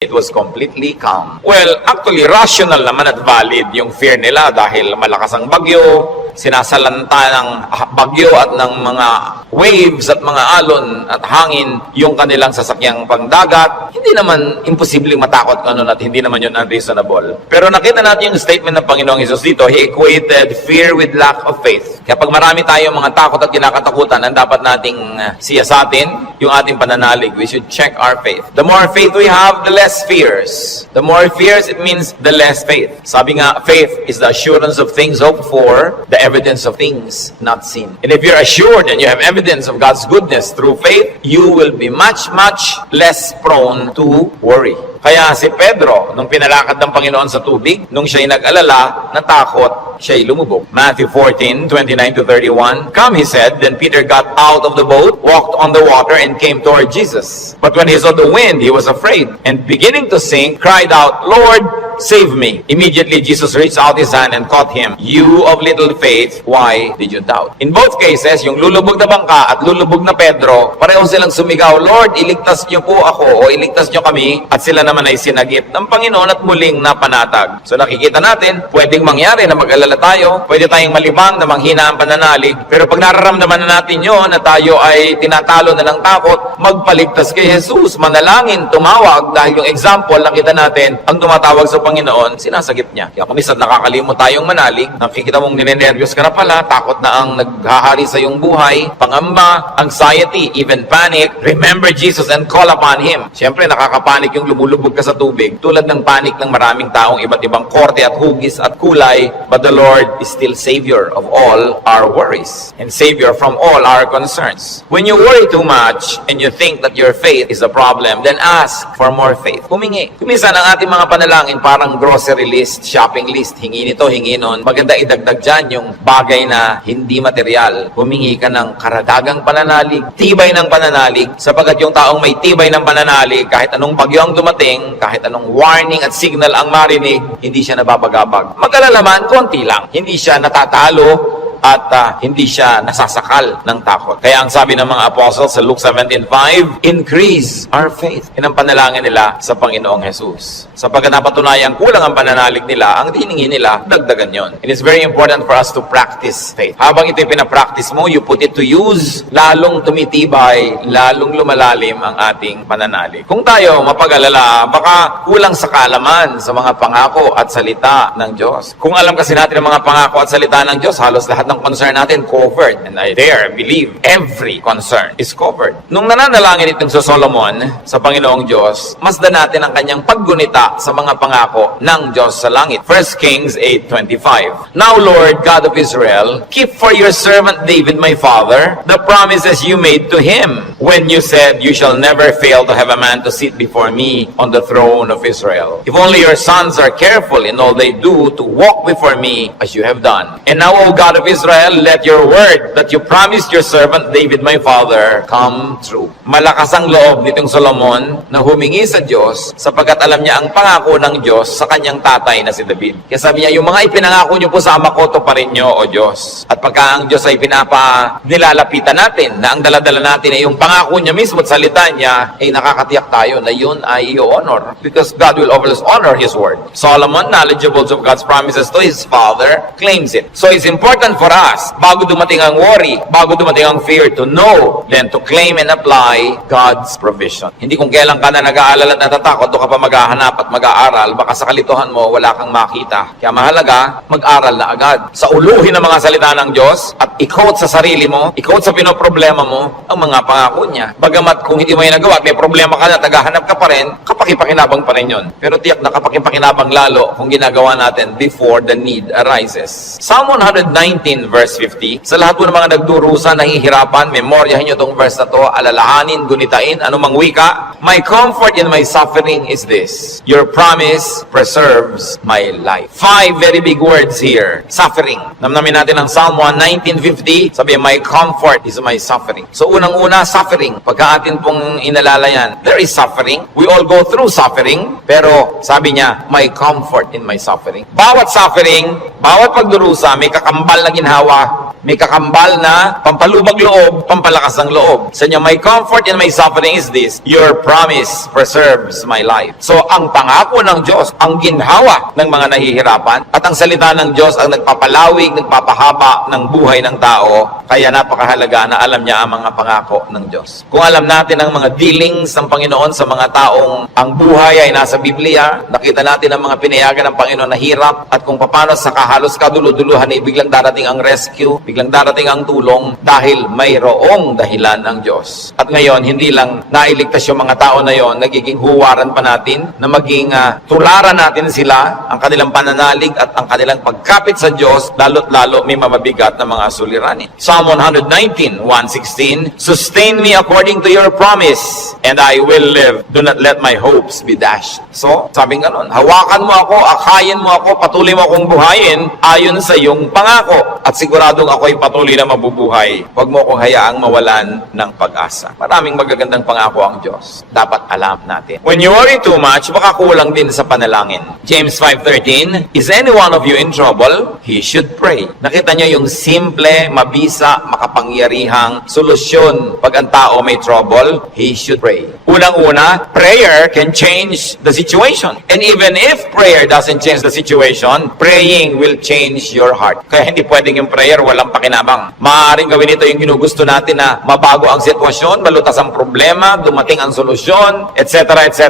It was completely calm. Well, actually, rational naman at valid yung fear nila dahil malakas ang bagyo, sinasalanta ng bagyo at ng mga waves at mga alon at hangin yung kanilang sasakyang pangdagat. Hindi naman imposible matakot kanon at hindi naman yun unreasonable. Pero nakita natin yung statement ng Panginoong Hesus dito. He equated fear with lack of faith. Kaya pag marami tayong mga takot at kinakatakutan, ang dapat nating siyasatin yung ating pananalig. We should check our faith. The more faith we have, the less fears. The more fears, it means the less faith. Sabi nga, faith is the assurance of things hoped for, the evidence of things not seen. And if you're assured and you have evidence of God's goodness through faith, you will be much, much less prone to worry. Kaya si Pedro, nung pinalakad ng Panginoon sa tubig, nung siya'y nag-alala, natakot, siya'y lumubog. Matthew 14:29-31. Come, he said. Then Peter got out of the boat, walked on the water, and came toward Jesus. But when he saw the wind, he was afraid, and beginning to sink, cried out, Lord, save me. Immediately, Jesus reached out his hand and caught him. You of little faith, why did you doubt? In both cases, yung lulubog na bangka at lulubog na Pedro, pareho silang sumigaw, Lord, iligtas niyo po ako o iligtas niyo kami. At sila naman ay sinagip ng Panginoon at muling napanatag. So nakikita natin, pwedeng mangyari na mag-alala tayo, pwede tayong malibang na manghina ang pananalig, pero pag nararamdaman na natin yun na tayo ay tinatalo na ng takot, magpaligtas kay Jesus, manalangin, tumawag, dahil yung example nakita natin, ang tumatawag sa Panginoon, sinasagip niya. Kaya kumisat nakakalimot tayong manalig, nakikita mong ninenervyos ka na pala, takot na ang naghahari sa iyong buhay, pangamba, anxiety, even panic, remember Jesus and call upon Him. Siyempre nakakapanik yung lumulubog ka sa tubig, tulad ng panik ng maraming taong iba't ibang korte at hugis at kulay, but the Lord is still Savior of all our worries and Savior from all our concerns. When you worry too much and you think that your faith is a problem, then ask for more faith. Humingi. Kuminsan ang ating mga panalangin parang grocery list, shopping list, hingi nito, hingi nun. Maganda idagdag dyan yung bagay na hindi material. Humingi ka ng karagdagang pananalig, tibay ng pananalig, sapagkat yung taong may tibay ng pananalig, kahit anong bagyo ang dumating, kahit anong warning at signal ang marinig, hindi siya nababagabag. Mag-alala man, konti lang. Hindi siya natatalo at hindi siya nasasakal ng takot. Kaya ang sabi ng mga apostles sa Luke 17:5, increase our faith. Yan ang panalangin nila sa Panginoong Jesus. Sapagkat napatunayan kulang ang pananalig nila, ang hiningi nila, dagdagan yon. It is very important for us to practice faith. Habang ito'y pinapractice mo, you put it to use, lalong tumitibay, lalong lumalalim ang ating pananalig. Kung tayo mapag-alala, baka kulang sa kaalaman sa mga pangako at salita ng Diyos. Kung alam kasi natin ang mga pangako at salita ng Diyos, halos lahat ng concern natin covered. And I dare believe every concern is covered. Nung nananalangin itong sa Solomon sa Panginoong Diyos, masdan natin ang kanyang paggunita sa mga pangako ng Diyos sa langit. 1 Kings 8:25. Now, Lord, God of Israel, keep for your servant David, my father, the promises you made to him when you said, you shall never fail to have a man to sit before me on the throne of Israel. If only your sons are careful in all they do to walk before me as you have done. And now, O God of Israel, let your word that you promised your servant David, my father, come true. Malakas ang loob nitong Solomon na humingi sa Diyos sapagkat alam niya ang pangako ng Diyos sa kanyang tatay na si David. Kaya sabi niya, yung mga ipinangako niyo po sa ama ko, tuparin niyo, O Diyos. At pagka ang Diyos ay nilalapitan natin, na ang daladala natin ay yung pangako niya mismo at salita niya, ay nakakatiyak tayo na yun ay i-honor. Because God will always honor His word. Solomon, knowledgeable of God's promises to his father, claims it. So it's important for us, bago dumating ang worry, bago dumating ang fear, to know, then to claim and apply God's provision. Hindi kung kailan ka na nag-aalala at natatakot, doon ka pa maghahanap at mag-aaral, baka sa kalituhan mo, wala kang makita. Kaya mahalaga, mag-aral na agad. Sa uluhin ng mga salita ng Diyos, at i-quote sa sarili mo, i-quote sa pinoproblema mo, ang mga pangako niya. Bagamat kung hindi mo yung nagawa at may problema ka na, naghahanap ka pa rin, kapakipakinabang pa rin yun. Pero tiyak na kapakipakinabang lalo kung ginagawa natin before the need arises. Psalm 119 verse 50, sa lahat po ng mga nagdurusa, nahihirapan, memoryahin nyo itong verse na to, alalahanin, gunitain, anumang wika. My comfort in my suffering is this, your promise preserves my life. 5 very big words here. Suffering. Namnamin natin ang Psalm 119:50, sabi, my comfort is my suffering. So unang-una, suffering. Pagka atin pong inalala yan, there is suffering. We all go through suffering, pero sabi niya, my comfort in my suffering. Bawat suffering, bawat pagdurusa, may kakambal na ginhawa. May kakambal na pampalubag loob, pampalakas ng loob. Sa inyo, my comfort in my suffering is this, your promise preserves my life. So, ang pangako ng Diyos, ang ginhawa ng mga nahihirapan, at ang salita ng Diyos ang nagpapalawig, nagpapahaba ng buhay ng tao. Kaya napakahalaga na alam niya ang mga pangako ng Diyos. Kung alam natin ang mga dealings ng Panginoon sa mga taong ang buhay ay nasa Biblia, nakita natin ang mga pinayagan ng Panginoon na hirap, at kung paano sa kahalos kaduluduluhan ay biglang darating ang rescue, biglang darating ang tulong dahil mayroong dahilan ng Diyos. At ngayon, hindi lang nailigtas yung mga tao na yon, nagiging huwaran pa natin na maging tularan natin sila, ang kanilang pananalig at ang kanilang pagkapit sa Diyos, lalo't lalo may mabibigat na mga suliranin. Psalm 119, 116, sustain me according to your promise, and I will live. Do not let my hopes be dashed. So, sabi nga nun, hawakan mo ako, akayin mo ako, patuloy mo akong buhayin ayon sa iyong pangako. At siguradong ako ay patuloy na mabubuhay. Huwag mo akong hayaang mawalan ng pag-asa. Maraming magagandang pangako ang Diyos. Dapat alam natin. When you worry too much, baka kulang din sa panalangin. James 5:13, is any one of you in trouble? He should pray. Nakita niyo yung simple, mabisa, makapangyarihang solusyon. Pag ang tao may trouble, he should pray. Unang-una, prayer can change the situation. And even if prayer doesn't change the situation, praying will change your heart. Kaya hindi pwedeng yung prayer walang pakinabang. Maaaring gawin ito yung ginugusto natin na mabago ang sitwasyon, malutas ang problema, dumating ang solusyon, etc. etc.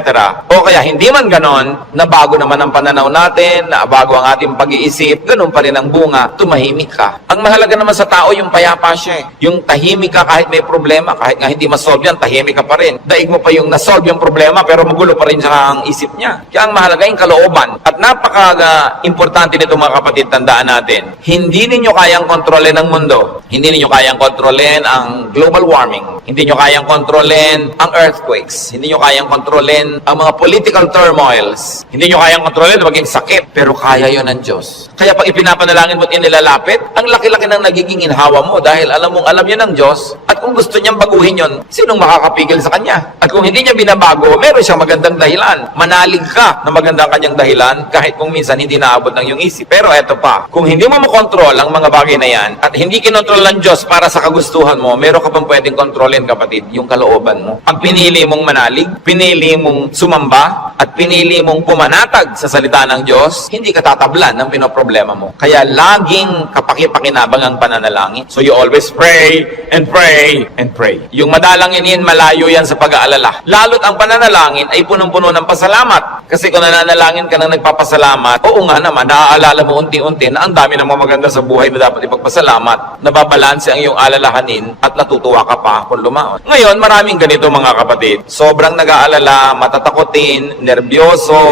O kaya hindi man ganon, na bago naman ang pananaw natin, na bago ang ating pag-iisip, ganun pa rin ang bunga, tumahimik ka. Ang mahalaga naman sa tao yung payapa siya. Yung tahimik ka kahit may problema, kahit nga hindi masolve yan, tahimik ka pa rin. Daig mo pa yung nasolve yung problema, pero magulo pa rin siya ang isip niya. Kaya ang mahalaga yung kalooban. At napaka-importante nito mga kapatid, tandaan natin, hindi ninyo kayang kontrolin ang mundo. Hindi ninyo kayang kontrolin ang global warming. Hindi nyo kayang kontrolin ang earthquakes. Hindi nyo kayang kontrolin ang mga political turmoils. Hindi nyo kayang kontrolin maging sakit. Pero kaya yon ng Diyos. Kaya pag ipinapanalangin mo at inilalapit, ang laki-laki ng nagiging inhawa mo dahil alam mong alam yun ng Diyos. At kung gusto niyang baguhin yun, sinong makakapigil sa Kanya? At kung hindi niya binabago, meron siyang magandang dahilan. Manalig ka na magandang kanyang dahilan kahit kung minsan hindi naabot ng iyong isip. Pero eto pa, kung hindi mo makontrol ang mga bagay na yan at hindi kinontrol ng Diyos para sa kagustuhan mo, meron ka pang pwedeng kontrolin, kapatid, yung kalooban mo. Pag pinili mong manalig, pinili mong sumamba, at pinili mong pumanatag sa salita ng Diyos, hindi ka tatablan ng pinoproblema mo. Kaya laging kapaki-pakinabang ang pananalangin. So you always pray and pray and pray. Yung madalangin yan, malayo yan sa pag-aalala. Lalo't ang pananalangin ay punong-puno ng pasalamat. Kasi kung nananalangin ka ng nagpapasalamat, oo nga naman, naaalala mo unti-unti na ang dami ng mga maganda sa buhay na dapat ipagpasalamat, nababalanse ang iyong alalahanin at natutuwa ka pa kung lumaon. Ngayon, maraming ganito mga kapatid. Sobrang nag-aalala, matatakotin, nerbyoso,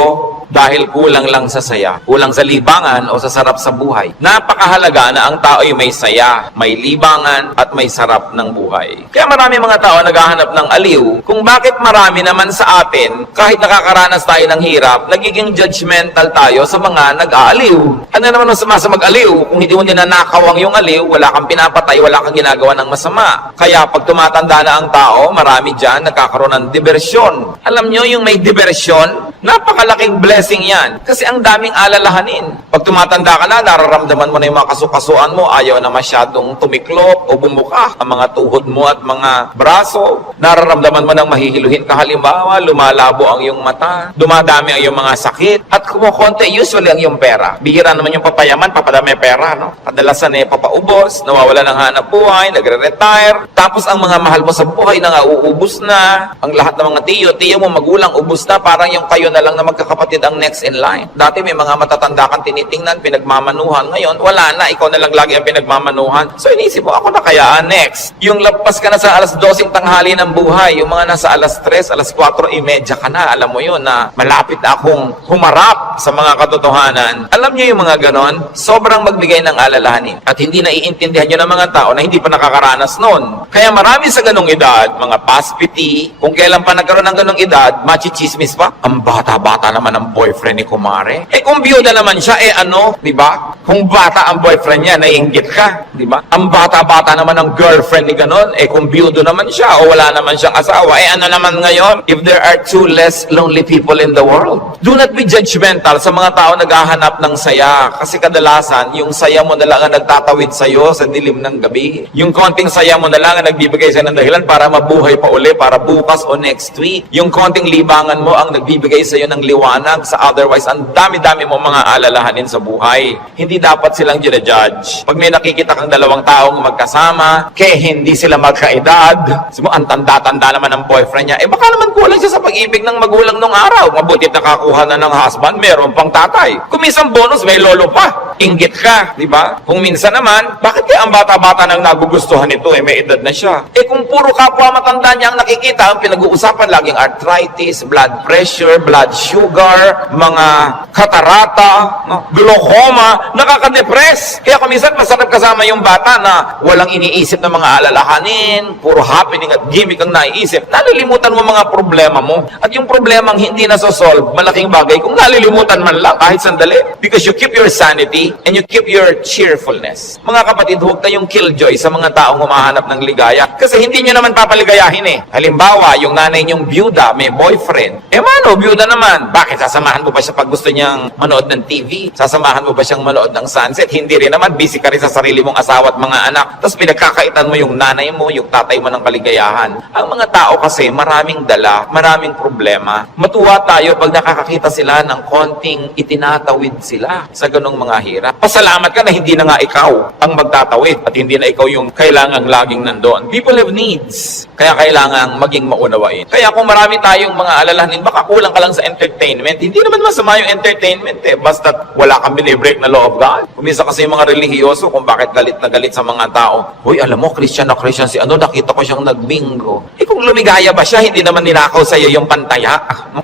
dahil kulang lang sa saya, kulang sa libangan o sa sarap sa buhay. Napakahalaga na ang tao ay may saya, may libangan at may sarap ng buhay. Kaya marami mga tao naghahanap ng aliw kung bakit marami naman sa atin, kahit nakakaranas tayo ng hirap, nagiging judgmental tayo sa mga nag-aaliw. Ano naman ang sama sa mag-aliw? Kung hindi mo ninanakaw ang iyong aliw, wala kang pinapatay, wala kang ginagawa ng masama. Kaya pag tumatanda na ang tao, marami dyan nagkakaroon ng diversyon. Alam nyo yung may diversyon? Napakalaking blessing yan. Kasi ang daming alalahanin. Pag tumatanda ka na, nararamdaman mo na yung mga kasukasuan mo, ayaw na masyadong tumiklop o bumuka ang mga tuhod mo at mga braso. Nararamdaman mo nang mahihiluhin ka. Halimbawa, lumalabo ang iyong mata, dumadami ang iyong mga sakit, at kumukonti usually ang iyong pera. Bihira naman yung papayaman, papadami pera, no? Kadalasan papaubos, nawawala ng hanap buhay, nagre-retire, tapos ang mga mahal mo sa buhay na nga uubos na, ang lahat ng mga tiyo mo magulang ubos na, parang yung kayo na lang na magkakapatid ang next in line. Dati may mga matatanda kang tinitingnan, pinagmamanuhan. Ngayon, wala na. Ikaw na lang lagi ang pinagmamanuhan. So, inisip mo, ako na kaya next. Yung lampas ka na sa alas 12 tanghali ng buhay, yung mga nasa alas 3, alas 4:30 ka na. Alam mo yun na malapit na akong humarap sa mga katotohanan. Alam niyo yung mga ganon, sobrang magbigay ng alalahanin. At hindi naiintindihan yun ng mga tao na hindi pa nakakaranas noon. Kaya marami sa ganong edad, mga past piti, kung kailan pa nagkaroon ng ganong edad, machichismis pa. Ang bata-bata naman ang boyfriend ni Kumare. Kung biyuda naman siya, di ba? Kung bata ang boyfriend niya, naiinggit ka, di ba? Ang bata-bata naman ang girlfriend ni ganon, kung biyudo naman siya o wala naman siyang asawa, ano naman ngayon? If there are two less lonely people in the world, do not be judgmental sa mga tao naghahanap ng saya. Kasi kadalasan, yung saya mo na lang ang nagtatawid sa'yo sa dilim ng gabi. Yung konting saya mo na lang ang nagbibigay sa'yo ng dahilan para mabuhay pa uli, para bukas o next week. Yung konting libangan mo ang nagbibigay sa'yo ng liwanag sa otherwise ang dami-dami mo mga alalahanin sa buhay. Hindi dapat silang ginajudge. Pag may nakikita kang dalawang taong magkasama, hindi sila magkaedad, ang tanda-tanda naman ng boyfriend niya, baka naman kulang siya sa pag-ibig ng magulang nung araw. Mabutit nakakuha na ng husband, meron pang tatay. Kung minsan bonus, may lolo pa. Inggit ka, di ba? Kung minsan naman, bakit kaya ang bata-bata nang nagugustuhan nito, may edad na siya? Kung puro kapwa matanda niya ang nakikita, ang pinag-uusapan laging arthritis, blood pressure, blood sugar, mga katarata, glaucoma, nakaka-depress. Kaya kung minsan masarap kasama yung bata na walang iniisip ng mga alalahanin, puro happening at gimmick ang naiisip, nalilimutan mo mga problema mo. At yung problemang hindi nasosolve, malaking bagay, kung nalilimutan man lang kahit sandali, because you keep your sanity and you keep your cheerfulness. Mga kapatid, huwag tayong killjoy sa mga taong humahanap ng ligaya. Kasi hindi nyo naman papaligayahin Halimbawa, yung nanay nyong byuda, may boyfriend. Mano, byuda naman. Bakit sasamahan mo ba siya pag gusto niyang manood ng TV? Sasamahan mo ba siyang manood ng sunset? Hindi rin naman. Busy ka rin sa sarili mong asawa at mga anak. Tapos pinagkakaitan mo yung nanay mo, yung tatay mo ng kaligayahan. Ang mga tao kasi, maraming dala, maraming problema. Matuwa tayo pag nakakakita sila ng konting itinatawid sila sa ganong mga hirap. Pasalamat ka na hindi na nga ikaw ang magtatawid at hindi na ikaw yung kailangang laging nandoon. People have needs. Kaya kailangang maging maunawain. Kaya kung marami tayong mga alalahanin, baka kulang ka lang sa entertainment. Hindi naman masama yung entertainment basta wala kang binibreak na law of God. Kumisa kasi yung mga relihiyoso kung bakit galit na galit sa mga tao. Hoy, alam mo, Christian na Christian si nakita ko siyang nagbingo. Kung lumigaya ba siya, hindi naman ninakaw sa iyo yung pantaya.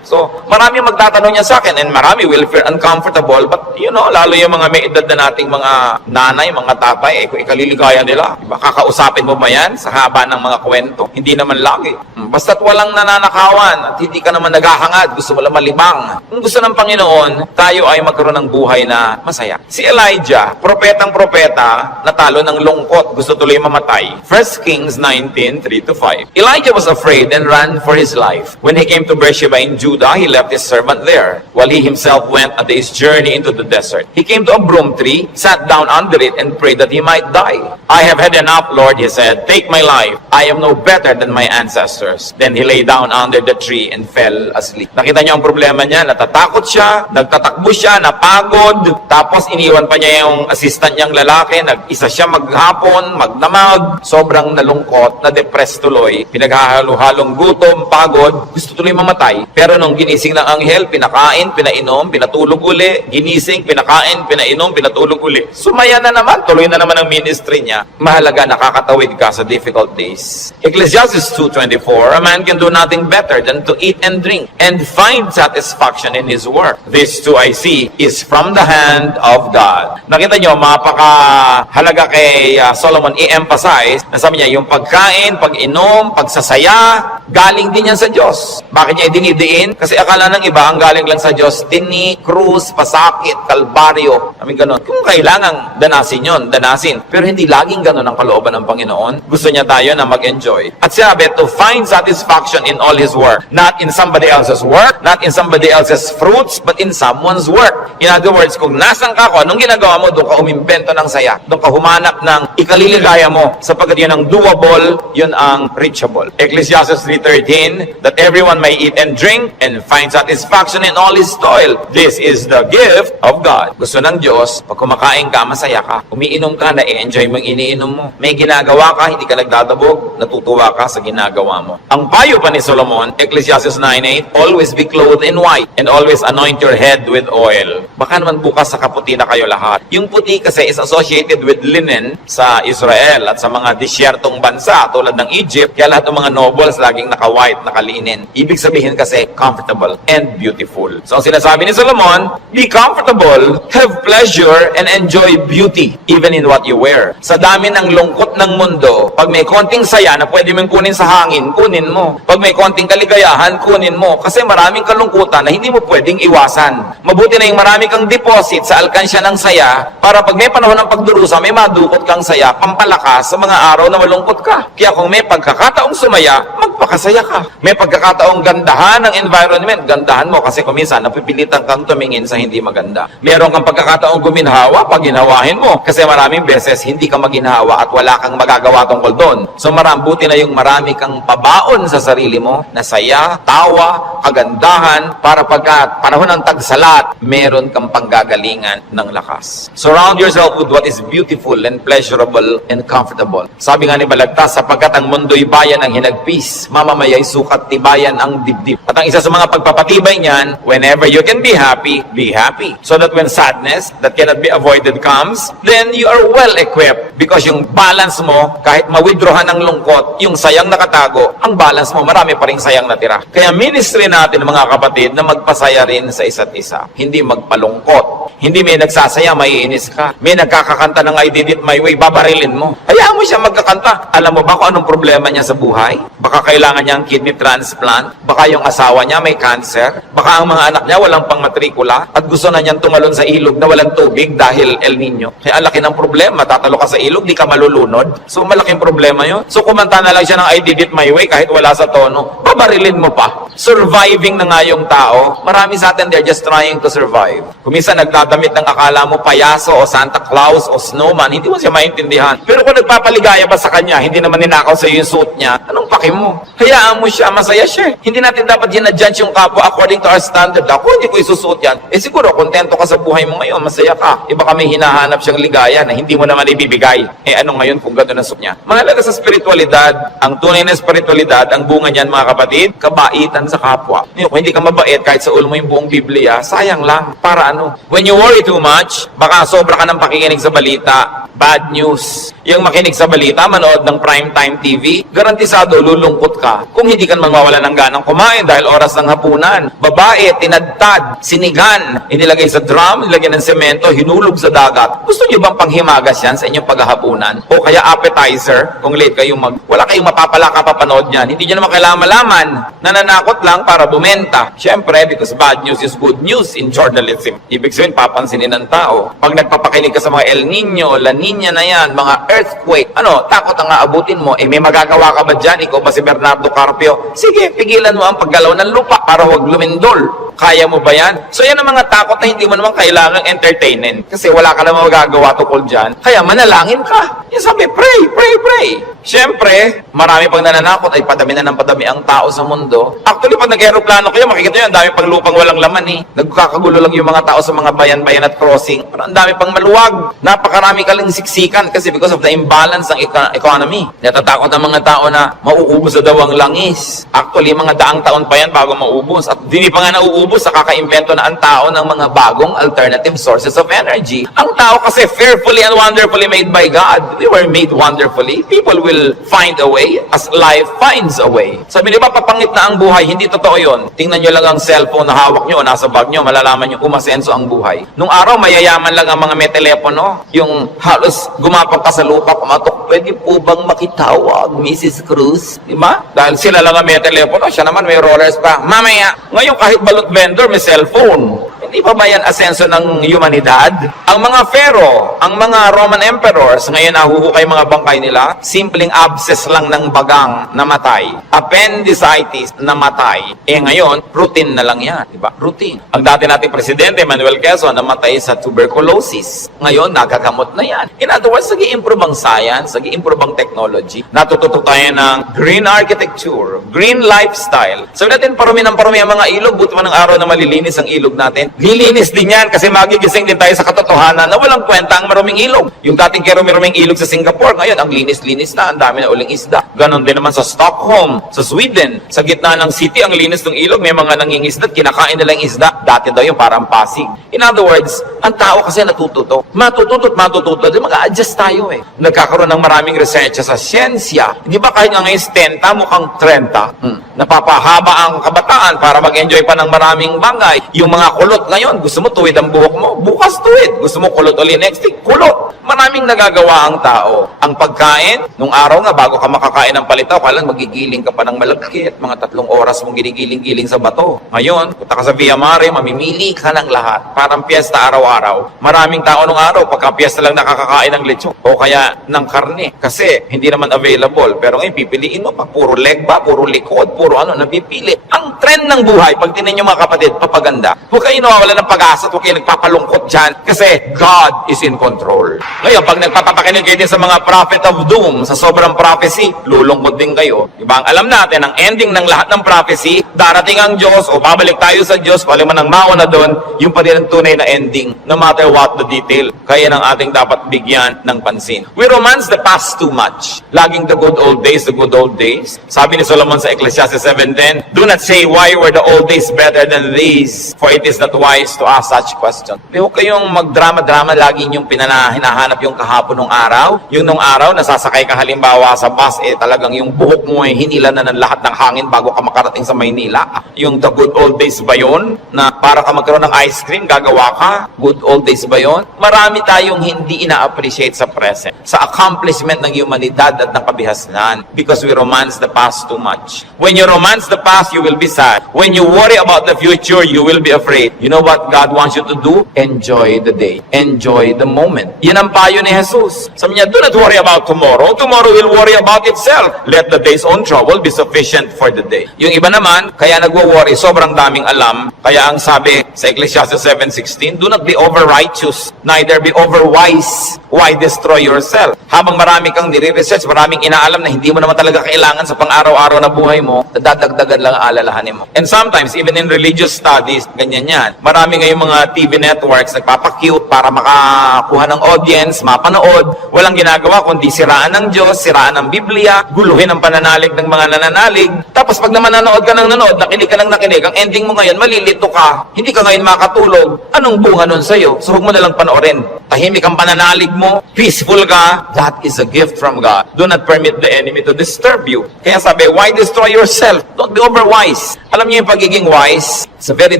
So, marami magtatanong niya sa akin and marami will feel uncomfortable. But, lalo yung mga may edad na nating mga nanay, mga tatay, kung ikaliligaya nila, diba, kakausapin mo ba yan sa haba ng mga kwento? Hindi naman lagi. Basta't walang nananakawan at hindi ka naman naghahangad, gusto mo lang malibang. Kung gusto ng Panginoon, tayo ay magkaroon ng buhay na masaya. Si Elijah, propetang-propeta, natalo ng lungkot, gusto tuloy mamatay. 1 Kings 19:3-5. Elijah was afraid and ran for his life. When he came to Beersheba in Judah, he left his servant there, while he himself went a day's journey into the desert. He came to a broom tree, sat down under it, and prayed that he might die. I have had enough, Lord, he said. Take my life. I am no better than my ancestors. Then he lay down under the tree and fell asleep. Nakita niyo ang problema niya, natatakot siya, nagtatakbo siya, napagod, tapos iniwan pa niya yung assistant niyang lalaki, nag-isa siya maghapon, magdamag, sobrang nalungkot, na-depressed tuloy, pinaghahalo-halong gutom, pagod, gusto tuloy mamatay. Pero nung ginising ng anghel, pinakain, pinainom, pinatulog uli, ginising, pinakain, pinainom, pinatulog uli. Sumaya na naman, tuloy na naman ang ministry niya. Mahalaga, nakakatawid ka sa difficult days. Ecclesiastes 2:24, a man can do nothing better than to eat and drink and find satisfaction in his work. This too I see is from the hand of God. Nakita nyo, mapakahalaga kay Solomon i-emphasize na sabi niya, yung pagkain, pag-inom, pagsasaya, galing din yan sa Diyos. Bakit niya idinidiin? Kasi akala ng iba, ang galing lang sa Diyos, tini, krus, pasakit, kalbaryo. Ganun. Kung kailangang danasin yon, danasin. Pero hindi laging ganun ang kalooban ng Panginoon. Gusto niya tayo na mag-enjoy. At sinabi, to find satisfaction in all His work. Not in somebody else's work, not in somebody else's fruits, but in someone's work. In other words, kung nasan ka ako, anong ginagawa mo, doon ka umimbento ng saya. Doon ka humanap ng ikaliligaya mo. Sapagkat yun ang doable, yun ang reachable. Ecclesiastes 3:13, that everyone may eat and drink and find satisfaction in all his toil. This is the gift of God. Gusto ng Diyos, pag kumakain ka, masaya ka. Umiinom ka, na-enjoy mo yung iniinom mo. May ginagawa ka, hindi ka nagdadabog, natutuwa ka sa ginagawa mo. Ang payo pa ni Solomon, Ecclesiastes 9:8, always be clothed in white and always anoint your head with oil. Baka naman bukas sa kaputi na kayo lahat. Yung puti kasi is associated with linen sa Israel at sa mga disyertong bansa tulad ng Egypt. Kaya lahat ng mga nobles laging naka-white, nakalinen. Ibig sabihin kasi comfortable and beautiful. So ang sinasabi ni Solomon, be comfortable, have pleasure treasure and enjoy beauty even in what you wear. Sa dami ng lungkot ng mundo, pag may konting saya na pwede mong kunin sa hangin, kunin mo. Pag may konting kaligayahan, kunin mo. Kasi maraming kalungkutan na hindi mo pwedeng iwasan. Mabuti na yung marami kang deposit sa alkansya ng saya para pag may panahon ng pagdurusa, may madukot kang saya, pampalakas sa mga araw na malungkot ka. Kaya kung may pagkakataong sumaya, magpakasaya ka. May pagkakataong gandahan ng environment, gandahan mo kasi kung minsan napipilitan kang tumingin sa hindi maganda. Meron kang pagkakataong guminhawa, pag ginawahin mo. Kasi maraming beses hindi ka maginhawa at wala kang magagawa tungkol doon. So marambuti na yung marami kang pabaon sa sarili mo na saya, tawa, kagandahan para pagka panahon ng tagsalat, meron kang panggagalingan ng lakas. Surround yourself with what is beautiful and pleasurable and comfortable. Sabi nga ni Balagtas, sapagkat ang mundo'y bayan ng hinagpis, mamamaya'y sukat tibayan ang dibdib. At ang isa sa mga pagpapatibay niyan, whenever you can be happy, be happy. So that when sadness that cannot be avoided comes, then you are well equipped because yung balance mo, kahit ma-withdrawhan ng lungkot, yung sayang nakatago, ang balance mo, marami pa rin sayang natira. Kaya ministry natin, mga kapatid, na magpasaya rin sa isa't isa. Hindi magpalungkot. Hindi may nagsasaya, maiinis ka. May nagkakakanta ng I did it my way, babarilin mo. Hayaan mo siya magkakanta. Alam mo ba kung anong problema niya sa buhay? Baka kailangan niya ang kidney transplant. Baka yung asawa niya may cancer. Baka ang mga anak niya walang pangmatrikula. At gusto na niyang tumalon sa ilog na walang tubig dahil El Nino. Kaya ang laki ng problema. Tatalo ka sa ilog, di ka malulunod. So malaking problema yun. So kumanta na lang siya ng I did it my way kahit wala sa tono. Babarilin mo pa. Surviving na nga yung tao. Marami sa atin, they're just trying to survive. Kung minsan nagdadamit ng akala mo payaso o Santa Claus o snowman, hindi mo siya maintindihan. Pero kung nagpapaligaya ba sa kanya, hindi naman ninakaw sa iyo yung suit niya, anong paki mo? Hayaan mo siya, masaya siya. Hindi natin dapat ginadjudge yung kapwa according to our standard. Ako, hindi ko isusuot yan. Eh siguro, kontento ka sa buhay mo ngayon, masaya ka. Iba kami hinahanap siyang ligaya na hindi mo naman ibibigay. Eh ano ngayon kung gano'n ang suot niya? Mahalaga sa spiritualidad, ang tunay na spiritualidad, ang bunga niyan mga kapatid, kabaitan sa kapwa. Kung hindi ka mabait, kahit sa ulo mo yung buong Biblia, sayang lang. Para ano? When you worry too much, baka sobra ka ng pakikinig sa balita, bad news. Yung makinig sa balita, manood ng primetime TV, garantisado lulungkot ka kung hindi ka mawawala ng ganang kumain dahil oras ng hapunan. Babae, tinadtad, sinigan, inilagay sa drum, nilagyan ng semento, hinulog sa dagat. Gusto niyo bang panghimagas yan sa inyong paghahapunan? O kaya appetizer, kung late kayong wala kayong mapapala kapapanood niyan. Hindi niyo naman kailangan malaman. Nananakot lang para bumenta. Siyempre, because bad news is good news in journalism. Ibig sabihin, papansinin ng tao. Pag nagpapakinig ka sa mga El Nino, La Nina na yan, mga earthquake, takot ang aabutin mo, may magagawa ka ba dyan? Ikaw ba si Bernardo Carpio? Sige, pigilan mo ang paggalaw ng lupa para huwag lumindol. Kaya mo ba yan? So yan ang mga takot na hindi mo naman kailangang entertainin. Kasi wala ka naman magagawa tukol dyan. Kaya manalangin ka. Yan sabi, pray, pray, pray. Siyempre, marami pang nananakot ay padami na ng padami ang tao sa mundo. Actually, pag nag-aeroplano kayo, makikita nyo, ang dami pang lupang walang laman eh. Nagkakagulo lang yung mga tao sa mga bayan-bayan at crossing. Pero ang dami pang maluwag. Napakarami ka lang siksikan kasi because of the imbalance ng economy. Natatakot ang mga tao na mauubos na daw ang langis. Actually, mga daang taon pa yan bago maubos. At hindi pa nga nauubos sa kakaimbento na ang tao ng mga bagong alternative sources of energy. Ang tao kasi fearfully and wonderfully made by God. We were made wonderfully. People will find a way as life finds a way. Sabi niyo ba, papangit na ang buhay? Hindi totoo yun. Tingnan nyo lang ang cellphone na hawak nyo o nasa bag nyo, malalaman nyo umasenso ang buhay. Nung araw, mayayaman lang ang mga may telepono. Yung halos gumapang ka sa lupa, kumatok, pwede po bang makitawag, Mrs. Cruz? Diba? Dahil sila lang ang may telepono, siya naman may rollers pa. Mamaya, ngayon kahit balot vendor, may cellphone. Hindi pa ba yan asenso ng humanidad? Ang mga pharaoh, ang mga Roman emperors, ngayon nahuhukay mga bangkay nila, simpleng abscess lang ng bagang namatay. Appendicitis namatay. Eh ngayon, routine na lang yan. Diba? Routine. Ang dati nating presidente, Manuel Quezon, namatay sa tuberculosis. Ngayon, nagagamot na yan. In other words, nag-i-improve ang science, nag-i-improve ang technology. Natututo tayo ng green architecture, green lifestyle. Sabi natin, parumi ng parumi ang mga ilog, buti man ng araw na malilinis ang ilog natin. Lilinis din yan kasi magigising din tayo sa katotohanan na walang kwenta ang maruming ilog. Yung dating kirumi-ruming ilog sa Singapore, ngayon ang linis-linis na, ang dami na uling isda. Ganon din naman sa Stockholm, sa Sweden. Sa gitna ng city, ang linis ng ilog, may mga nangingisda at kinakain nila yung isda. Dati daw yung parang Pasig. In other words, ang tao kasi natututo. Matututo at matututo. Di mag-a-adjust tayo eh. Nagkakaroon ng maraming research sa siyensya. Di ba kahit nga ngayon 70, mukhang 30. Napapahaba ang kabataan para mag-enjoy pa ng maraming bagay. Yung mga kulot kulot ngayon, gusto mo tuwid ang buhok mo, bukas tuwid. Gusto mo kulot ulit next week, kulot. Maraming nagagawa ang tao. Ang pagkain, nung araw nga, bago ka makakain ng palitaw, kailan magigiling ka pa ng malagkit, mga 3 oras mong ginigiling-giling sa bato. Ngayon, punta ka sa Via Mare, mamimili ka ng lahat. Parang piyesta araw-araw. Maraming tao nung araw, pagka piyesta lang nakakakain ng lechon o kaya ng karne. Kasi hindi naman available. Pero ngayon, pipiliin mo pa, puro leg ba, puro likod, puro napipili. Ang trend ng buhay, pag tinan nyo mga kapatid, papaganda. Huwag kayo nawawala ng pag-asa at huwag kayo nagpapalungkot dyan kasi God is in control. Ngayon, pag nagpapapakinig kayo din sa mga prophet of doom, sa sobrang prophecy, lulungkot din kayo. Diba? Ang alam natin, ang ending ng lahat ng prophecy, darating ang Diyos o babalik tayo sa Diyos, paliman ang mauna doon, yung pa din ang tunay na ending, no matter what the detail. Kaya ng ating dapat bigyan ng pansin. We romance the past too much. Laging the good old days, the good old days. Sabi ni Solomon sa Ecclesiastes 7:10, do not say, why were the old days better than these? For it is not wise to ask such question. Huwag kayong magdrama-drama, lagi yung hinahanap yung kahapon ng araw. Yung nung araw, nasasakay ka halimbawa sa bus, talagang yung buhok mo hinila na ng lahat ng hangin bago ka makarating sa Maynila. Yung the good old days ba yun? Na para ka magkaroon ng ice cream, gagawa ka? Good old days ba yun? Marami tayong hindi ina-appreciate sa present, sa accomplishment ng humanidad at ng kabihasnan, because we romance the past too much. When you romance the past, you will be sad. When you worry about the future, you will be afraid. You know what God wants you to do? Enjoy the day. Enjoy the moment. Yan ang payo ni Jesus. Sabi niya, do not worry about tomorrow. Tomorrow will worry about itself. Let the day's own trouble be sufficient for the day. Yung iba naman, kaya nagwo-worry, sobrang daming alam. Kaya ang sabi sa Ecclesiastes 7:16, do not be over-righteous, neither be over-wise. Why destroy yourself? Habang marami kang nire-research, maraming inaalam na hindi mo naman talaga kailangan sa pang-araw-araw na buhay mo, dadagdagan lang alalahanin mo. And sometimes, even in religious studies, ganyan yan. Marami ngayong mga TV networks nagpapakute para makakuha ng audience, mapanood. Walang ginagawa kundi siraan ng Diyos, siraan ng Biblia, guluhin ang pananalig ng mga nananalig. Tapos pag naman nanood ka ng nanood, nakinig ka ng nakinig, ang ending mo ngayon, malilito ka. Hindi ka ngayon makatulog. Anong bunga nun sa'yo? So huwag mo nalang panoorin. Tahimik ang pananalig mo, peaceful ka, that is a gift from God. Do not permit the enemy to disturb you. Kaya sabi, why destroy yourself? Don't be overwise. Alam niyo yung pagiging wise, it's a very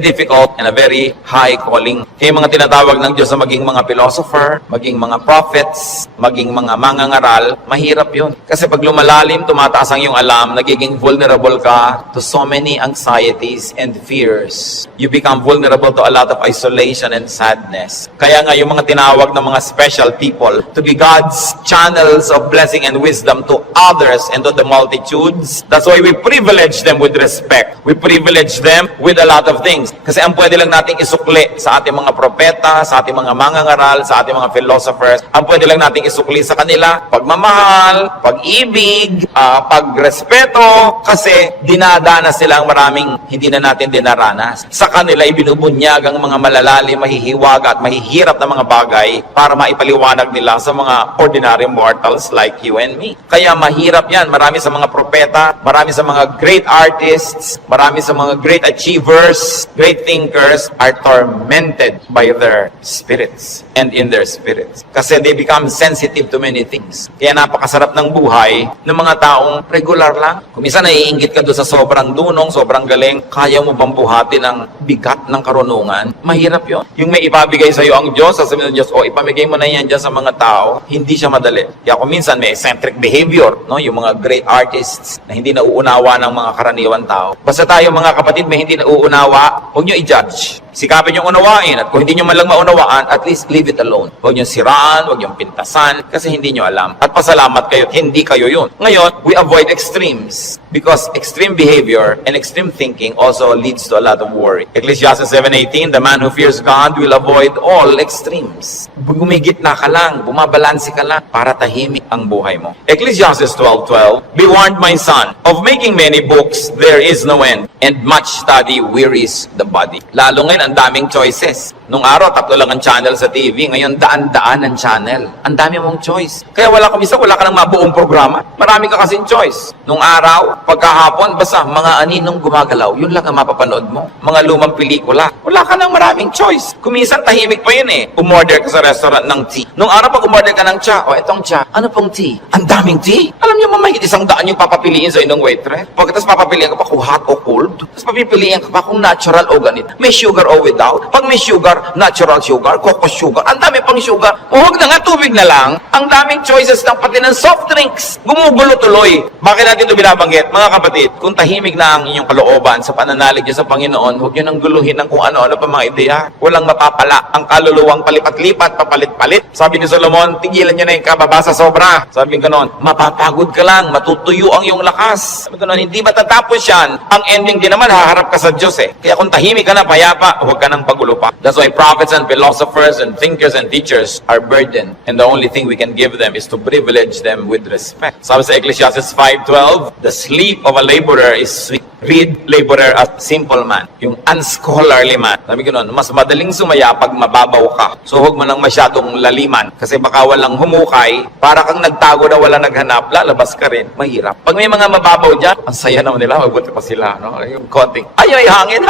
difficult and a very high calling. Kaya mga tinatawag ng Diyos na maging mga philosopher, maging mga prophets, maging mga mangangaral, mahirap yun. Kasi pag lumalalim, tumataas ang iyong alam, nagiging vulnerable ka to so many anxieties and fears. You become vulnerable to a lot of isolation and sadness. Kaya nga yung mga tinawag ng mga special people to be God's channels of blessing and wisdom to others and to the multitudes. That's why we privilege them with respect. We privilege them with a lot of things. Kasi ang pwede lang nating isukli sa ating mga propeta, sa ating mga mangangaral, sa ating mga philosophers, ang pwede lang nating isukli sa kanila, pagmamahal, pag-ibig, pagrespeto, kasi dinadanas sila ang maraming hindi na natin dinaranas. Sa kanila ibinubunyag ang mga malalalim, mahihiwaga at mahihirap na mga bagay para maipaliwanag nila sa mga ordinary mortals like you and me. Kaya mahirap yan. Marami sa mga propeta, marami sa mga great artists, marami sa mga great achievers, great thinkers are tormented by their spirits and in their spirits. Kasi they become sensitive to many things. Kaya napakasarap ng buhay ng mga taong regular lang. Kung minsan naiinggit ka doon sa sobrang dunong, sobrang galing, kaya mo bang buhatin ang bigat ng karunungan? Mahirap yon. Yung may ipabigay sa iyo ang Diyos, sasabihin ng Diyos, ipamigay mo na yan dyan sa mga tao, hindi siya madali. Kaya kung minsan may eccentric behavior, no? Yung mga great artists na hindi nauunawa ng mga karaniwan tao. Basta tayo mga kapatid, may hindi nauunawa, huwag nyo i-judge. Sikapin nyo unawain, at kung hindi nyo man lang maunawaan, at least leave it alone. Huwag nyo siraan, huwag nyo pintasan, kasi hindi nyo alam. At pasalamat kayo, hindi kayo yun. Ngayon, we avoid extremes. Because extreme behavior and extreme thinking also leads to a lot of worry. Ecclesiastes 7:18, the man who fears God will avoid all extremes. Gumigitna ka lang, bumabalansi ka lang, para tahimik ang buhay mo. Ecclesiastes 12:12, be warned, my son, of making many books there is no end, and much study wearies the body. Lalo ngayon, ang daming choices. Nung araw, 3 lang ang channel sa TV. Ngayon, daan-daan ang channel. Ang dami mong choice. Kaya wala ka ng mabuong programa. Marami ka kasing choice. Nung araw, pagkahapon, basta mga aninong gumagalaw, yun lang ang mapapanood mo. Mga lumang pelikula. Wala ka ng maraming choice. Kuminsan, tahimik pa yun eh. Umorder ka sa restaurant ng tea. Nung araw, pag umorder ka ng cha, itong cha, ano pong tea? Ang daming tea. Alam niyo, mamahit 100 yung papapiliin sa inong waitress. Pagkatapos papapiliin ka pa kung hot o cold. Tapos papipiliin ka pa kung natural o ganit. May sugar o o without. Pag may sugar, natural sugar, coco sugar, ang dami pang sugar. O huwag na nga, tubig na lang. Ang daming choices ng pati ng soft drinks. Gumugulo tuloy. Bakit natin ito binabanggit? Mga kapatid, kung tahimik na ang inyong kalooban sa pananalig niyo sa Panginoon, huwag niyo nang guluhin ng kung ano-ano pa mga ideya. Walang mapapala. Ang kaluluwang palipat-lipat, papalit-palit. Sabi ni Solomon, tigilan niyo na yung kababa sa sobra. Sabi ko noon, mapapagod ka lang, matutuyo ang iyong lakas. Sabi ko noon, hindi matatapos yan. Ang ending din naman, haharap ka sa Diyos eh. Kaya kung tahimik ka na, payapa, huwag ka nang pagulo pa. That's why prophets and philosophers and thinkers and teachers are burdened. And the only thing we can give them is to privilege them with respect. Sabi sa Ecclesiastes 5:12, the sleep of a laborer is sweet. Read laborer as simple man. Yung unscholarly man. Sabi ko noon, mas madaling sumaya pag mababaw ka. So huwag mo nang masyadong laliman. Kasi baka walang humukay, para kang nagtago na wala naghanap, lalabas ka rin. Mahirap. Pag may mga mababaw dyan, ang saya naman nila, mabuti pa sila. No? Yung konting, ay hangin.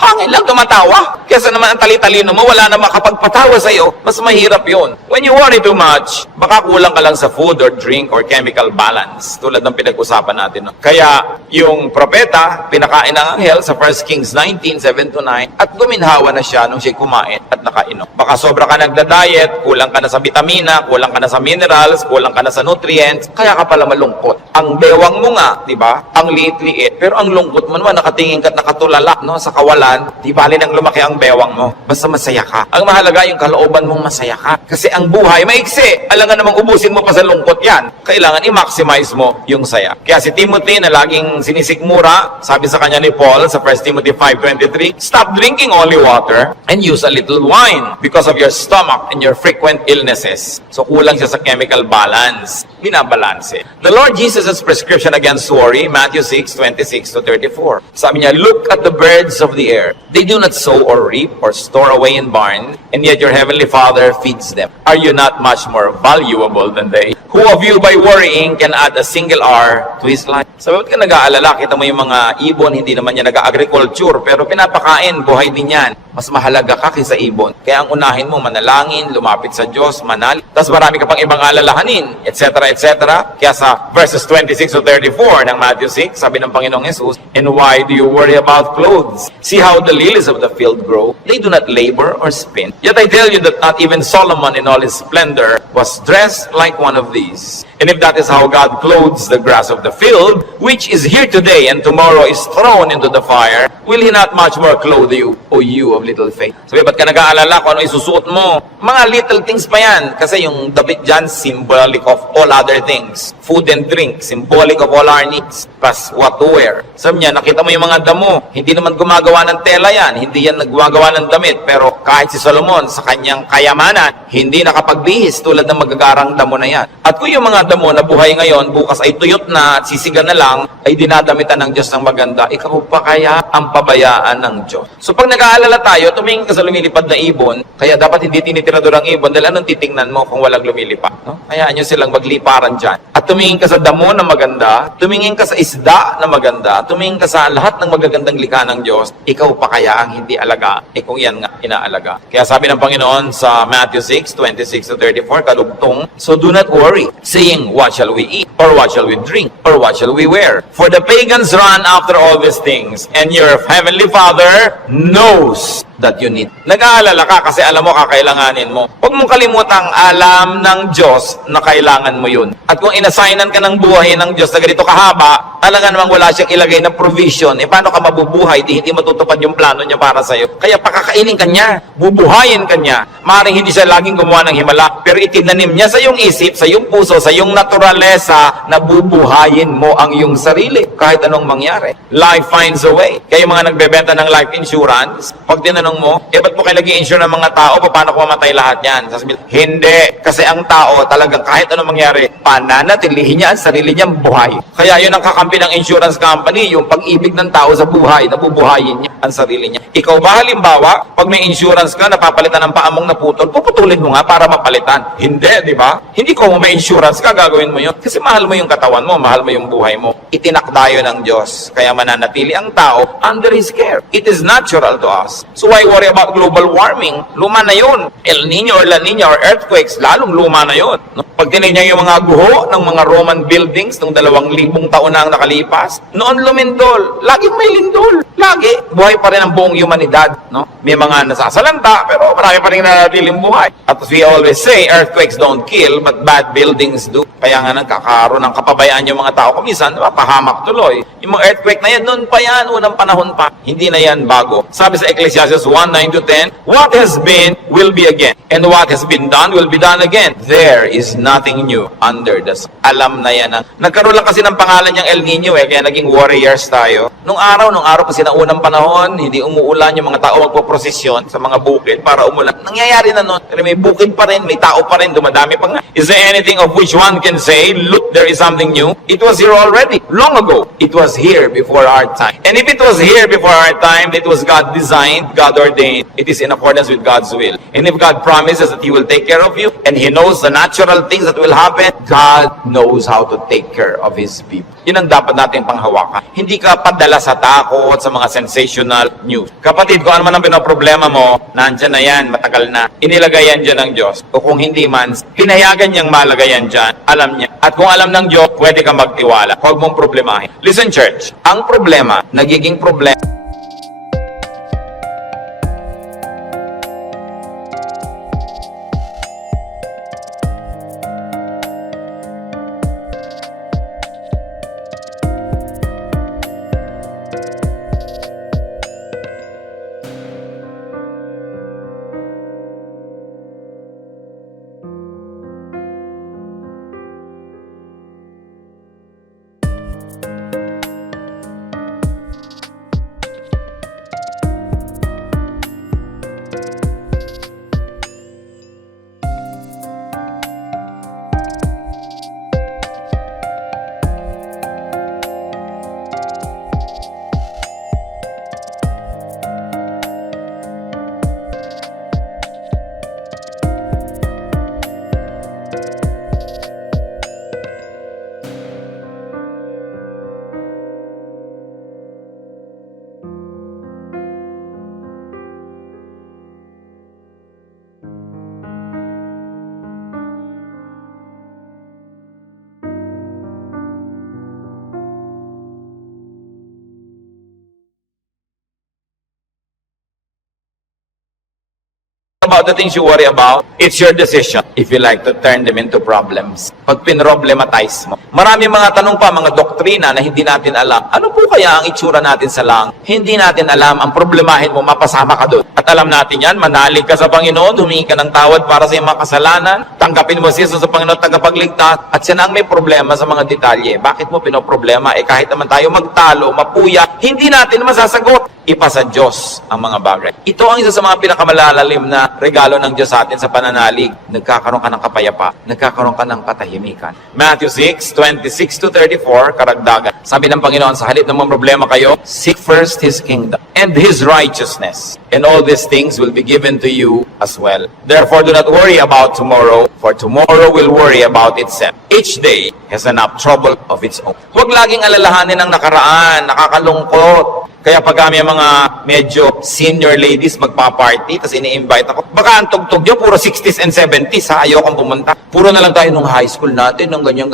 Hangin lang tumatawa. Kesa naman ang tali-talino mo, wala na makapagpatawa sa'yo. Mas mahirap yun. When you worry too much, baka kulang ka lang sa food or drink or chemical balance. Tulad ng pinag-usapan natin. No? Kaya yung propeta, pinakain ng anghel sa 1 Kings 19:7-9 at guminhawa na siya nung siya kumain at nakainom. Baka sobra ka nagda-diet, kulang ka na sa vitamina, kulang ka na sa minerals, kulang ka na sa nutrients, kaya ka pala malungkot. Ang bewang mo nga, di ba? Ang liit-liit, pero ang lungkot mo naman, nakatingin ka at nakatulala, no? Sa kawalan, di bali nang lumaki ang bewang mo. Basta masaya ka. Ang mahalaga yung kalooban mong masaya ka. Kasi ang buhay maiksi. Alam nga namang ubusin mo pa sa lungkot yan. Kailangan i-maximize mo yung saya. Kaya si Timothy na laging sinisikmura, sabi sa kanya ni Paul sa 1 Timothy 5:23, stop drinking only water and use a little wine because of your stomach and your frequent illnesses. So kulang siya sa chemical balance. Binabalanse. The Lord Jesus' prescription against worry, Matthew 6:26-34. Sabi niya, look at the birds of the air. They do not sow or reap or store away in barns, and yet your heavenly Father feeds them. Are you not much more valuable than they? Who of you by worrying can add a single hour to his life? So, ba't ka nag-aalala? Kita mo yung mga ibon, hindi naman yan nag-agriculture, pero pinapakain, buhay din yan. Mas mahalaga ka kaysa ibon. Kaya ang unahin mo, manalangin, lumapit sa Diyos, manal. Tapos marami ka pang ibang alalahanin, etc., etc. Kaya sa verses 26-34 ng Matthew 6, sabi ng Panginoong Jesus, and why do you worry about clothes? See how the lilies of the field grow. They do not labor or spin. Yet I tell you that not even Solomon in all his splendor was dressed like one of these. And if that is how God clothes the grass of the field, which is here today and tomorrow is thrown into the fire, will He not much more clothe you, O you of little faith? Sabi, ba't ka nag-aalala kung ano isusuot mo? Mga little things pa yan. Kasi yung damit dyan, symbolic of all other things. Food and drink, symbolic of all our needs. Plus what to wear. Sabi niya, nakita mo yung mga damo. Hindi naman gumagawa ng tela yan. Hindi yan naggagawa ng damit. Pero kahit si Solomon, sa kanyang kayamanan, hindi nakapagbihis tulad ng magagarang damo na yan. At kung yung mga damo na buhay ngayon, bukas ay tuyot na at sisiga na lang, ay dinadamitan ng Diyos ng maganda, ikaw pa kaya ang pabayaan ng Diyos? So pag nag-aalala tayo, tumingin ka sa lumilipad na ibon, kaya dapat hindi tinitirador ang ibon dahil anong titingnan mo kung walang lumilipad? No? Hayaan nyo silang magliparan dyan. At tumingin ka sa damo na maganda, tumingin ka sa isda na maganda, tumingin ka sa lahat ng magagandang likha ng Diyos, ikaw pa kaya ang hindi alaga? Kung yan nga, inaalaga. Kaya sabi ng Panginoon sa Matthew 6:26-34, kalugtong, so do not worry, saying, what shall we eat? Or what shall we drink? Or what shall we wear? For the pagans run after all these things, and your heavenly Father knows that you need. Nag-aalala ka kasi alam mo kakailanganin mo. Huwag mong kalimutang alam ng Diyos na kailangan mo yun. At kung inassignan ka ng buhay ng Diyos na ganito kahaba, talaga namang wala siyang ilagay na provision. E paano ka mabubuhay? Hindi matutupad yung plano niya para sa'yo. Kaya pakakainin ka niya. Bubuhayin ka niya. Maaaring hindi siya laging gumawa ng himala, pero itinanim niya sa iyong isip, sa iyong puso, sa iyong naturalesa na bubuhayin mo ang iyong sarili kahit anong mangyari. Life finds a way. Kaya yung mga nagbebenta ng life insurance, pag tinanong mo, ba't mo kayo nag-i-insure ng mga tao? Paano kung mamatay lahat yan? Sasabihin, hindi. Kasi ang tao talagang kahit anong mangyari, pananatilihin niya ang sarili niyang buhay. Kaya yun ang kakampi ng insurance company, yung pag-ibig ng tao sa buhay, nabubuhayin niya ang sarili niya. Ikaw ba halimbawa, pag may insurance ka, napapalitan ng paamong naputol, puputulin mo nga para mapalitan. Hindi, di ba? Hindi ko may insurance ka, gagawin mo yun. Kasi mahal mo yung katawan mo, mahal mo yung buhay mo. Itinakda yun ng Diyos. Kaya mananatili ang tao under His care. It is natural to us. So why worry about global warming? Luma na yun. El Nino or La Nina or earthquakes, lalong luma na yun. No? Pag tinignan yung mga guho ng mga Roman buildings nung 2,000 taon na ang nakalipas, noon lumindol. Laging may lindol. Lagi. Buhay pa rin ang buong humanidad. No? May mga nasasalanta, pero marami pa rin nanatiling buhay. At as we always say, earthquakes don't kill, but bad buildings do. Kaya nga nagkakaroon ng kapabayaan yung mga tao. Kumisan, pahamak tuloy. Yung mga earthquake na yan, noon pa yan, unang panahon pa. Hindi na yan bago. Sabi sa Ecclesiastes 1:9-10, what has been, will be again. And what has been done, will be done again. There is nothing new under the sun. Alam na yan. Nagkaroon lang kasi ng pangalan niyang El Nino kaya naging warriors tayo. Nung araw kasi na unang panahon, hindi umuulan yung mga tao magpoprosesyon sa mga bukid para umulan. Nangyayari na noon. Pero may bukid pa rin, may tao pa rin, dumadami pa nga. Is there anything of which one can say, look, there is something new? It was here already, long ago. It was here before our time. And if it was here before our time, it was God designed, God ordained. It is in accordance with God's will. And if God promises that He will take care of you, and He knows the natural things that will happen, God knows how to take care of His people. Yun ang dapat natin panghawakan. Hindi ka padala sa takot, sa mga sensational news. Kapatid, kung ano man ang pinoproblema mo, nandyan na yan, matagal na. Inilagay yan dyan ng Diyos. O kung hindi man, pinayagan niyang malagay yan dyan, alam niya. At kung alam ng Diyos, pwede kang magtiwala. Huwag mong problemahin. Listen, church, ang problema, nagiging problema, about the things you worry about, it's your decision if you like to turn them into problems. Pag pinroblematize mo. Marami mga tanong pa, mga doktrina na hindi natin alam. Ano po kaya ang itsura natin sa langit? Hindi natin alam. Ang problemahin mo, mapasama ka doon. At alam natin yan, manalig ka sa Panginoon, humingi ka ng tawad para sa iyong mga kasalanan, tanggapin mo si Jesus sa Panginoon tagapagligtas, at siya na ang may problema sa mga detalye. Bakit mo pinoproblema? Kahit naman tayo magtalo, mapuya, hindi natin masasagot. Ipasa Diyos ang mga bagay. Ito ang isa sa mga pinakamalalalim na regalo ng Diyos sa atin sa pananalig. Nagkakaroon ka ng kapayapa. Nagkakaroon ka ng katahimikan. Matthew 6:26-34, karagdagan. Sabi ng Panginoon, sa halip ng mga problema kayo, seek first His kingdom and His righteousness, and all these things will be given to you as well. Therefore, do not worry about tomorrow, for tomorrow will worry about itself. Each day has enough trouble of its own. Huwag laging alalahanin ang nakaraan, nakakalungkot. Kaya pag kami mga medyo senior ladies magpa-party, tapos ini-invite ako, baka ang tugtog nyo, puro 60s and 70s, ha? Ayaw kang pumunta. Puro na lang tayo nung high school natin, nung ganyan.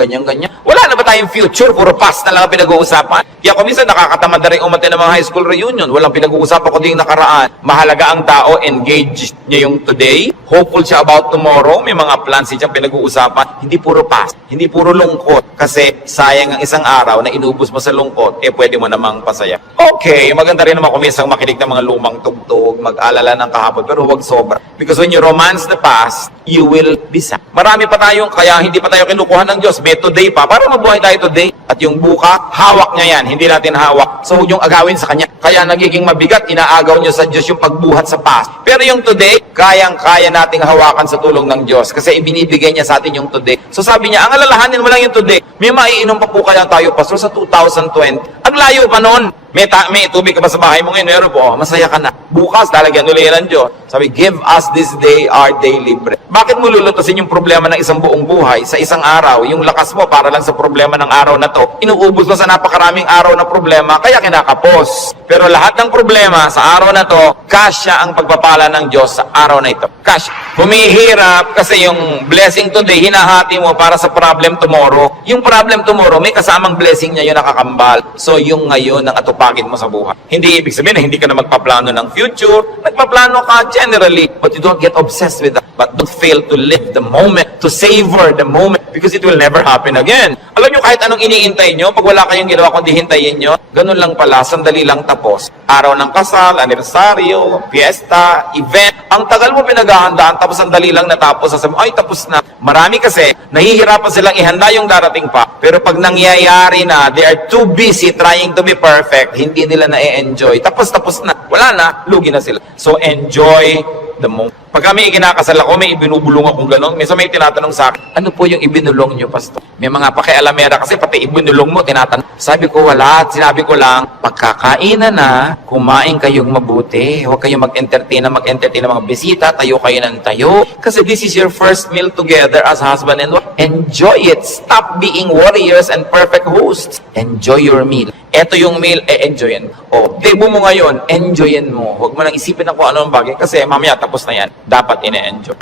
Wala na ba tayong future? Puro past na lang ang pinag-uusapan. Kaya kung minsan nakakatamad na rin umatin ng mga high school reunion, walang pinag-uusapan kundi yung nakaraan. Mahalaga ang tao, engaged niya yung today, hopeful siya about tomorrow, may mga plans siyang pinag-uusapan, hindi puro past, hindi puro lungkot. Kasi sayang ang isang araw na inubos mo sa lungkot, pwede mo namang pasaya. Okay, maganda rin naman kumisang makinig ng mga lumang tugtog, mag-alala ng kahapon, pero huwag sobra. Because when you romance the past, you will be sad. Marami pa tayong, kaya hindi pa tayo kinukuha ng Diyos, may today pa, para mabuhay tayo today. At yung buka, hawak niya yan, hindi natin hawak. So, huwag yung agawin sa Kanya. Kaya nagiging mabigat, inaagaw niyo sa Diyos yung pagbuhat sa past. Pero yung today, kayang-kaya nating hawakan sa tulong ng Diyos kasi ibinibigay niya sa atin yung today. So sabi niya, ang alalahanin mo lang yung today. May maiinom pa po kaya tayo, Pastor, sa 2020. Ang layo pa noon. May tubig ka ba sa bahay mo ngayon? Meron po. Masaya ka na. Bukas, lalagyan ulit yan ng Diyos. Sabi, give us this day our daily bread. Bakit mo lulutasin yung problema ng isang buong buhay sa isang araw? Yung lakas mo para lang sa problema ng araw na to, inuubos mo sa napakaraming araw na problema, kaya kinakapos. Pero lahat ng problema sa araw na to, kasya ang pagpapala ng Diyos sa araw na ito. Kasya. Humihirap kasi yung blessing today, hinahati mo para sa problem tomorrow. Yung problem tomorrow, may kasamang blessing niya yung nakakambal. So, yung ngayon ang atupagin mo sa buhay. Hindi ibig sabihin na hindi ka na magpaplano ng future. Nagpaplano ka generally, but you don't get obsessed with that. But don't fail to live the moment, to savor the moment, because it will never happen again. Alam nyo, kahit anong iniintay nyo, pag wala kayong ginawa kundi hintayin nyo, ganun lang pala, sandali lang tapos. Araw ng kasal, anibersaryo, fiesta, event, ang tagal mo pinaghahandaan, tapos sandali lang natapos, sasabi, ay tapos na. Marami kasi, nahihirapan silang ihanda yung darating pa, pero pag nangyayari na, they are too busy trying to be perfect, hindi nila na-enjoy. Tapos na. Wala na, lugi na sila. So enjoy the moment. Pag kami ikinakasal ako, may ibinubulong akong gano'n. Minsan may tinatanong sa akin, ano po yung ibinulong nyo, Pastor? May mga pakialamera kasi pati ibinulong mo, tinatanong. Sabi ko, wala. Sinabi ko lang, pagkakainan na, kumain kayong mabuti. Huwag kayong mag-entertain ng mga bisita. Tayo kayo ng tayo. Kasi this is your first meal together as husband and wife. Enjoy it. Stop being warriors and perfect hosts. Enjoy your meal. Ito yung meal, enjoyin. O, debo mo ngayon, enjoyin mo. Huwag mo nang isipin na kung anong bagay kasi mamaya tapos na yan. Dapat ine-enjoy.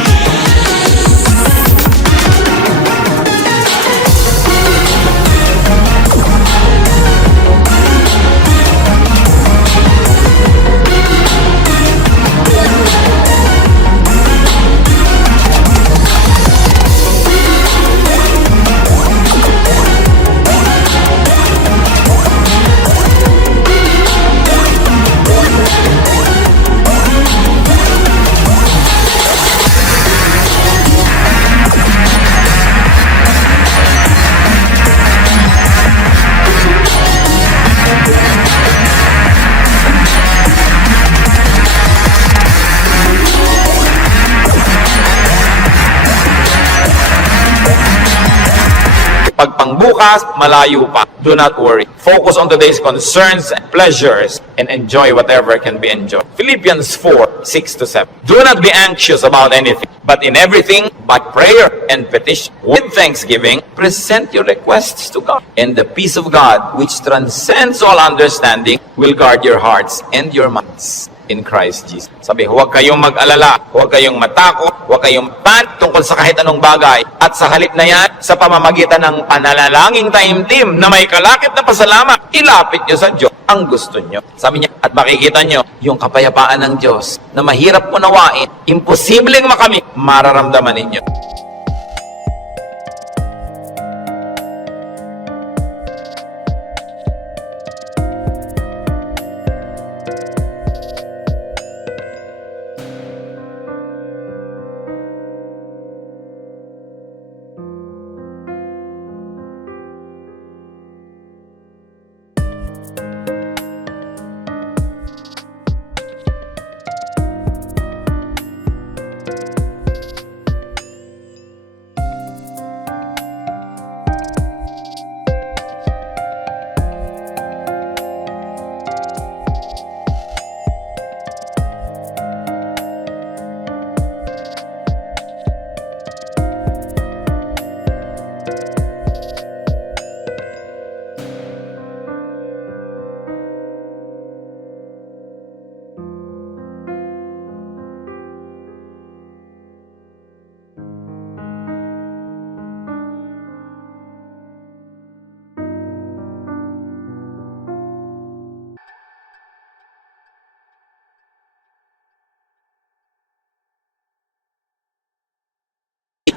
Pag pangbukas, malayo pa. Do not worry. Focus on today's concerns and pleasures and enjoy whatever can be enjoyed. Philippians 4:6-7. Do not be anxious about anything, but in everything, by prayer and petition, with thanksgiving, present your requests to God. And the peace of God, which transcends all understanding, will guard your hearts and your minds in Christ Jesus. Sabi, huwag kayong mag-alala, huwag kayong matakot, huwag kayong tungkol sa kahit anong bagay. At sa halip na yan, sa pamamagitan ng pananalangin taimtim na may kalakip na pasalamat, ilapit nyo sa Diyos ang gusto nyo. Sabi niya, at makikita nyo yung kapayapaan ng Diyos na mahirap unawain, imposibleng makamit, mararamdaman ninyo.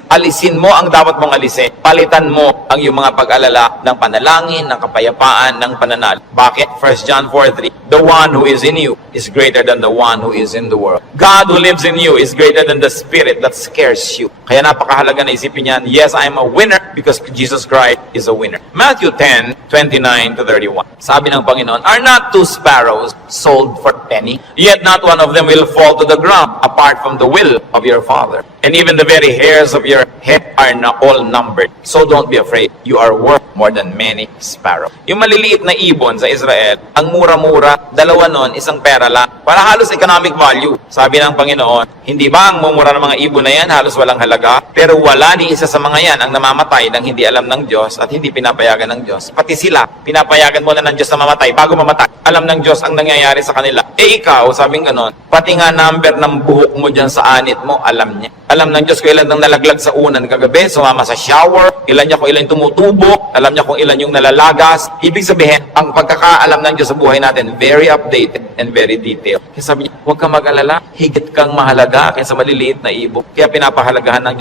Alisin mo ang dapat mong alisin. Palitan mo ang iyong mga pag-alala ng panalangin, ng kapayapaan, ng pananal. Bakit? 1 John 4:3. The one who is in you is greater than the one who is in the world. God who lives in you is greater than the spirit that scares you. Kaya napakahalaga na isipin yan, yes, I am a winner because Jesus Christ is a winner. Matthew 10:29-31. Sabi ng Panginoon, are not two sparrows sold for a penny? Yet not one of them will fall to the ground apart from the will of your Father. And even the very hairs of your head are not all numbered. So don't be afraid. You are worth more than many sparrows. Yung maliliit na ibon sa Israel, ang mura-mura, dalawa nun, isang pera. pinag-aaralan. Para halos economic value. Sabi ng Panginoon, hindi ba ang mumura ng mga ibon na yan halos walang halaga? Pero wala ni isa sa mga yan ang namamatay nang hindi alam ng Diyos at hindi pinapayagan ng Diyos. Pati sila, pinapayagan muna ng Diyos na mamatay bago mamatay. Alam ng Diyos ang nangyayari sa kanila. Ikaw, sabing ganon, pati nga number ng buhok mo dyan sa anit mo, alam niya. Alam ng Diyos kung ilan ang nalaglag sa unan kagabi, sumama sa shower, ilan niya kung ilan tumutubo, alam niya kung ilan yung nalalagas. Ibig sabihin, ang pagkakaalam ng Diyos sa buhay natin, very updated and very detailed. Kaya sabi niya, huwag kang mag-alala, higit kang mahalaga kaysa maliliit na ibon. Kaya pinapahalagahan ng Diyos